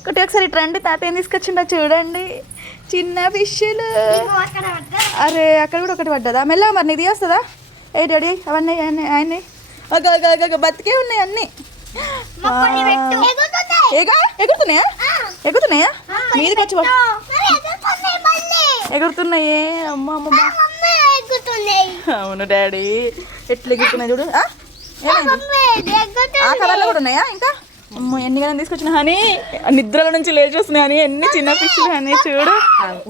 ఒకటి ఒకసారి రండి, తాత ఏం తీసుకొచ్చిండో చూడండి. చిన్న ఫిష్లు. అరే అక్కడ కూడా ఒకటి పడ్డదా? మెల్లగా మరి నీది వస్తుందా? ఏ డాడీ అవన్నీ ఆయన బతికే ఉన్నాయి అన్నీ. ఎగురుతున్నాయా? ఎగురుతున్నాయా? మీదకి వచ్చి ఎగురుతున్నాయే. అమ్మ అమ్మ. అవును డాడీ, ఎట్లా ఎగురుతున్నాయి చూడు. ఆ కవర్లో కూడా ఉన్నాయా ఇంకా? అమ్మ ఎన్ని గణం తీసుకొచ్చిన హనీ, నిద్రల నుంచి లేచి వస్తున్నాయి అని. ఎన్ని చిన్న ఫిష్లు హనీ, చూడు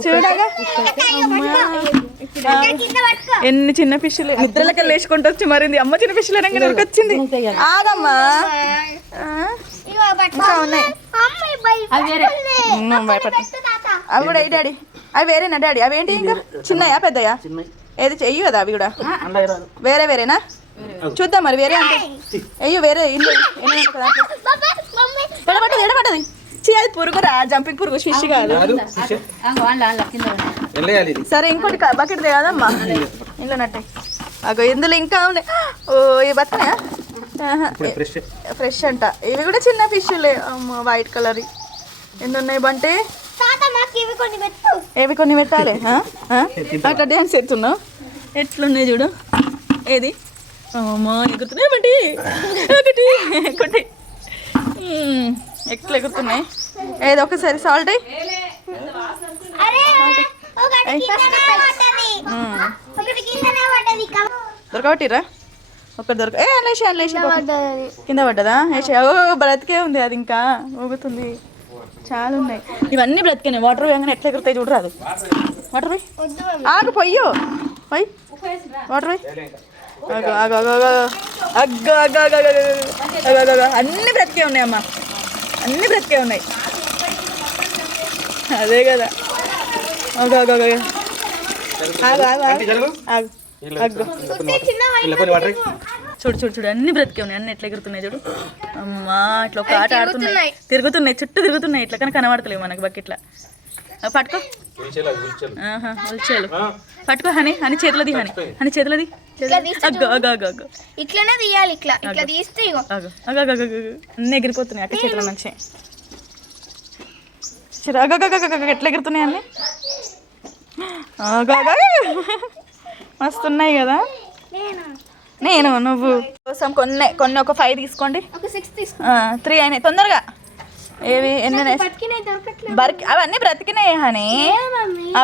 చూడగా. ఎన్ని చిన్న ఫిష్లు నిద్రలకి లేచుకుంటూ వచ్చి మరింది. అమ్మ చిన్న ఫిష్లు అనగానే వచ్చింది. ఆగమ్మా, ఉన్నాయి అవి కూడా. డాడీ అవి వేరేనా డాడీ? అవి ఏంటి ఇంకా చిన్నయా పెద్దయా? ఏది చెయ్యి కదా అవి కూడా వేరే వేరేనా? చూద్దాం మరి. వేరే అంటే అయ్యో వేరే ఇల్లు ఎడబడ్డది ఎడబడ్డది. అది పురుగురా, జంపింగ్ పురుగు, ఫిష్ కాదు. సరే ఇంకోటి బకెట్ కాదమ్మా ఇంట్లో నట్టే. అగో ఇందులో ఇంకా ఉన్నాయి. ఓ ఇవి బతున్నాయా? ఫ్రెష్ అంట. ఇవి కూడా చిన్న ఫిష్లే. అమ్మ వైట్ కలర్. ఎన్ని ఉన్నాయి బంటే? ఏవి కొన్ని పెట్టాలి? అట్లా డ్యాన్స్ ఎత్తున్నావు. ఎట్లున్నాయి చూడు. ఏది అమ్మా ఎగురుతున్నాయి బట్టి. ఒకటి ఒకటి ఎట్లా ఎగురుతున్నాయి. ఏది ఒకసారి సాల్ట్ దొరకబట్టిరా? ఒకటి దొరక. లేచి లేచి కింద పడ్డదా? వేసి ఓ బ్రతికే ఉంది అది, ఇంకా ఊగుతుంది. చాలా ఉన్నాయి. ఇవన్నీ బ్రతికినాయి. వాటర్ వేయగానే ఎట్లా ఎగురుతాయి చూడరాదు. వాటర్ పోయి ఆగు, పొయ్యో పోయి వాటర్ పోయి. అగ్గో అగ్గో అగ్గో అగ్గో అగ్గో అగ్గో. అన్నీ బ్రతికే ఉన్నాయి అమ్మ, అన్నీ బ్రతికే ఉన్నాయి. అదే కదా. అగ్గో అగ్గో అగ్గో ఆగు ఆగు ఆగు అగ్గో. చూడు చూడు చూడు, అన్ని బ్రతికే ఉన్నాయి. అన్ని ఎట్లా ఎగురుతున్నాయి చూడు. అమ్మా ఇట్లా ఒక ఆట ఆడుతున్నాయి, తిరుగుతున్నాయి, చుట్టూ తిరుగుతున్నాయి. ఇట్లా కానీ కనబడతలేవు మనకి బకెట్లా. పట్టుకో ఉల్చేలు పట్టుకో హనీ. హనీ చేతులది, హనీ హనీ చేతులది. అగ్గో అగ్గో అగ్గో అగ్గో. ఇట్లానే తీయాలి. ఇట్లా ఇట్లా తీస్తే అగ్గో అగ్గో అగ్గో అన్నీ ఎగిరిపోతున్నాయి అక్క చేతుల నుంచి. ఎట్లా ఎగురుతున్నాయి అన్నీ. మస్తున్నాయి కదా. నేను నువ్వు కోసం కొన్ని ఒక 5 తీసుకోండి. 3 అయినాయి తొందరగా. ఏవి ఎన్ని బరికి? అవన్నీ బ్రతికినాయి హనీ.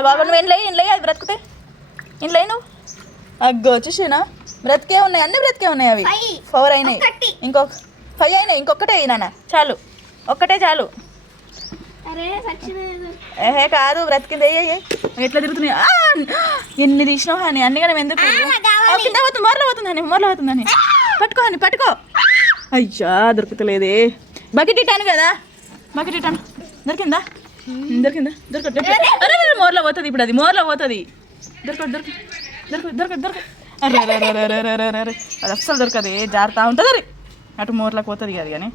బాబా నువ్వు ఇంట్లో అది బ్రతుకుతాయి. ఇంట్లో నువ్వు అగ్గో చూసినా బ్రతికే ఉన్నాయి. అన్నీ బ్రతికే ఉన్నాయి. అవి 4 అయినాయి. ఇంకొక 5 అయినాయి. ఇంకొకటే నాన్న చాలు, ఒక్కటే చాలు. ఏహే కాదు బ్రతికింది. ఎట్లా తిరుగుతున్నాయి. ఎన్ని తీసినావు హనీ, అన్ని కానీ ఎందుకు కింద పోతుంది. మోర్లో పోతుంది హనీ, మోర్లో పోతుంది హనీ. పట్టుకో హనీ పట్టుకో. అయ్యా దొరుకుతలేదే. బకెట్ ఇట్టాను కదా, బకెట్ ఇట్టాను. దొరికిందా? దొరికిందా? దొరకదు. అరే మోర్లో పోతుంది ఇప్పుడు. అది మోర్లో పోతుంది. దొరకదు దొరకదు దొరకదు దొరకదు దొరకదు. అరే అరే అరే అరే అరే అరే అరే అది అస్సలు దొరకదు. జారుతా ఉంటుంది. అది అటు మోర్లోకి పోతుంది అది. కానీ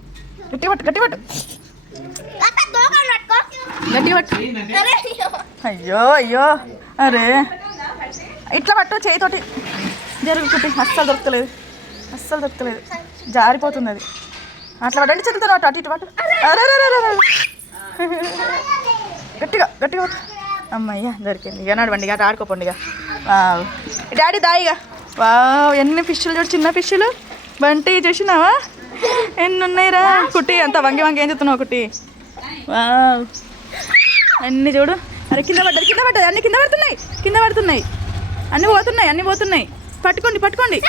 గట్టి పట్టు గట్టి పట్టు గట్టి పట్టు. అయ్యో అయ్యో అరే ఇట్లా పట్టు చేయితోటి జరుగుతుంది. అస్సలు దొరకలేదు, అస్సలు దొరకలేదు. జారిపోతుంది అది. అట్లా పట్టండి చెప్తాను. అటు ఇటు పట్టు. అరే గట్టిగా గట్టిగా పట్టు. అమ్మయ్యా దొరికింది. ఇక నడవండి, ఇక ఆడుకోపండి. ఇక డాడీ దాయిగా. వావ్ ఎన్ని ఫిష్లు చూడు, చిన్న ఫిష్లు. బంటి చూసినావా ఎన్ని ఉన్నాయిరా. కుట్టి అంత వంగి వంగి ఏం చెప్తున్నావు కుట్టి. వావ్ అన్నీ చూడు. అరే కింద పడ్డది, కింద పడ్డది. అన్నీ కింద పడుతున్నాయి, కింద పడుతున్నాయి. అన్నీ పోతున్నాయి, అన్నీ పోతున్నాయి. పట్టుకోండి పట్టుకోండి.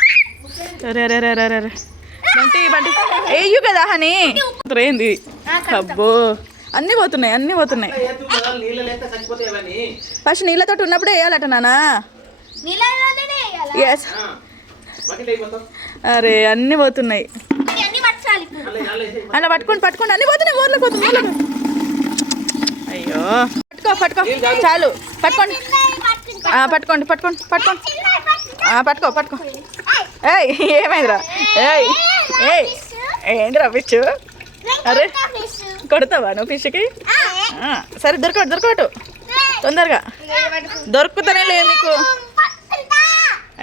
అరే అరే అరే అరే బంటి బంటి వేయు కదా హనీ. ఏంది అబ్బో అన్నీ పోతున్నాయి, అన్నీ పోతున్నాయి. ఫస్ట్ నీళ్ళతోటి ఉన్నప్పుడే వేయాలట నానా. ఎస్ అరే అన్నీ పోతున్నాయి. అలా పట్టుకోండి పట్టుకోండి. అన్నీ పోతున్నాయి. ఊర్లో పోతుంది. అయ్యో పట్టుకో పట్టుకో చాలు. పట్టుకోండి పట్టుకోండి పట్టుకోండి పట్టుకోండి. పట్టుకో పట్టుకో. ఏయ్ ఏమైందిరా? ఏయ్ ఏయ్ ఏంటిరా ఫిష్? అరే కొడతావా నువ్వు ఫిష్కి? సరే దొరకటు దొరకటు తొందరగా. దొరుకుతానే లేదు మీకు.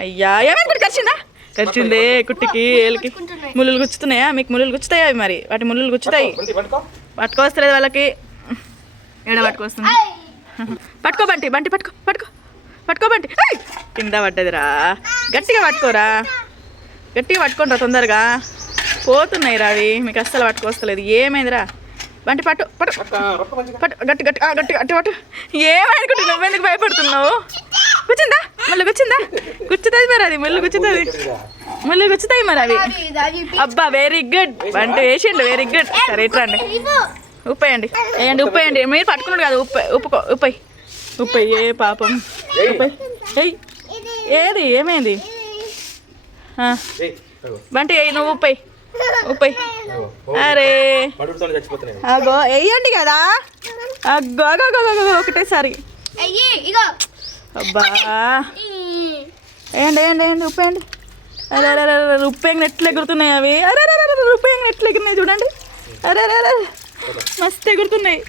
అయ్యా ఏమైంది? కరిచిందా? కరిచిందే కుట్టికి ఏళ్ళకి ముళ్ళు గుచ్చుతున్నాయా? మీకు ముళ్ళు గుచ్చుతాయి అవి. మరి వాటి ముళ్ళు గుచ్చుతాయి. పట్టుకోవస్తలేదు వాళ్ళకి. ఏడ పట్టుకొస్తుంది పట్టుకో బంటి బంటి పట్టుకో పట్టుకో పట్టుకో బంటి ఏయ్! కింద పడ్డదిరా గట్టిగా పట్టుకోరా గట్టిగా పట్టుకోండిరా తొందరగా పోతున్నాయి రా అవి మీకు అస్సలు పట్టుకొస్తలేదు ఏమైందిరా బంటి పట్టు పట్టు పట్టు గట్టి గట్టి గట్టి గట్టి పట్టు ఏమనుకుంటు నువ్వెందుకు భయపడుతున్నావు కూర్చుందా మళ్ళీ కూర్చుందా కూర్చుతుంది మరి అది మళ్ళీ కూర్చుతుంది మళ్ళీ కూర్చుతాయి మరి అవి అబ్బా వెరీ గుడ్ బంటి వేసిండు వెరీ గుడ్ సరే ఇట్రండి ఉప్పేయండి వేయండి ఉప్పేయండి మీరు పట్టుకున్నాడు కదా ఉప్పై ఉప్పై ఏ పాపం ఉప్పై ఏయ్ ఏది ఏమైంది బంటి నువ్వు ఉప్పై అరే అగో వేయండి కదా అగ్గో అగో ఒకటేసారి అబ్బా వేయండి వేయండి వేయండి ఉప్పేయండి అరే అరే అరే ఉప్పేయంగా ఎట్లు ఎగురుతున్నాయి అవి అరే అరే అరే ఉప్పేయంగా ఎట్లు ఎగురున్నాయి చూడండి అరే అరే అరే మస్తు ఎగురుతున్నాయి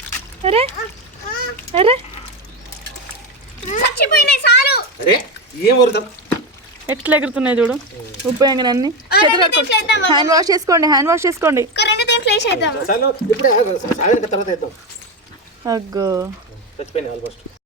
అరే అరే ఎట్లా ఎగురుతున్నాయి చూడు ఉప్పేయంగా అన్ని చేతులు కట్టుకోండి హ్యాండ్ వాష్ చేసుకోండి అగ్గో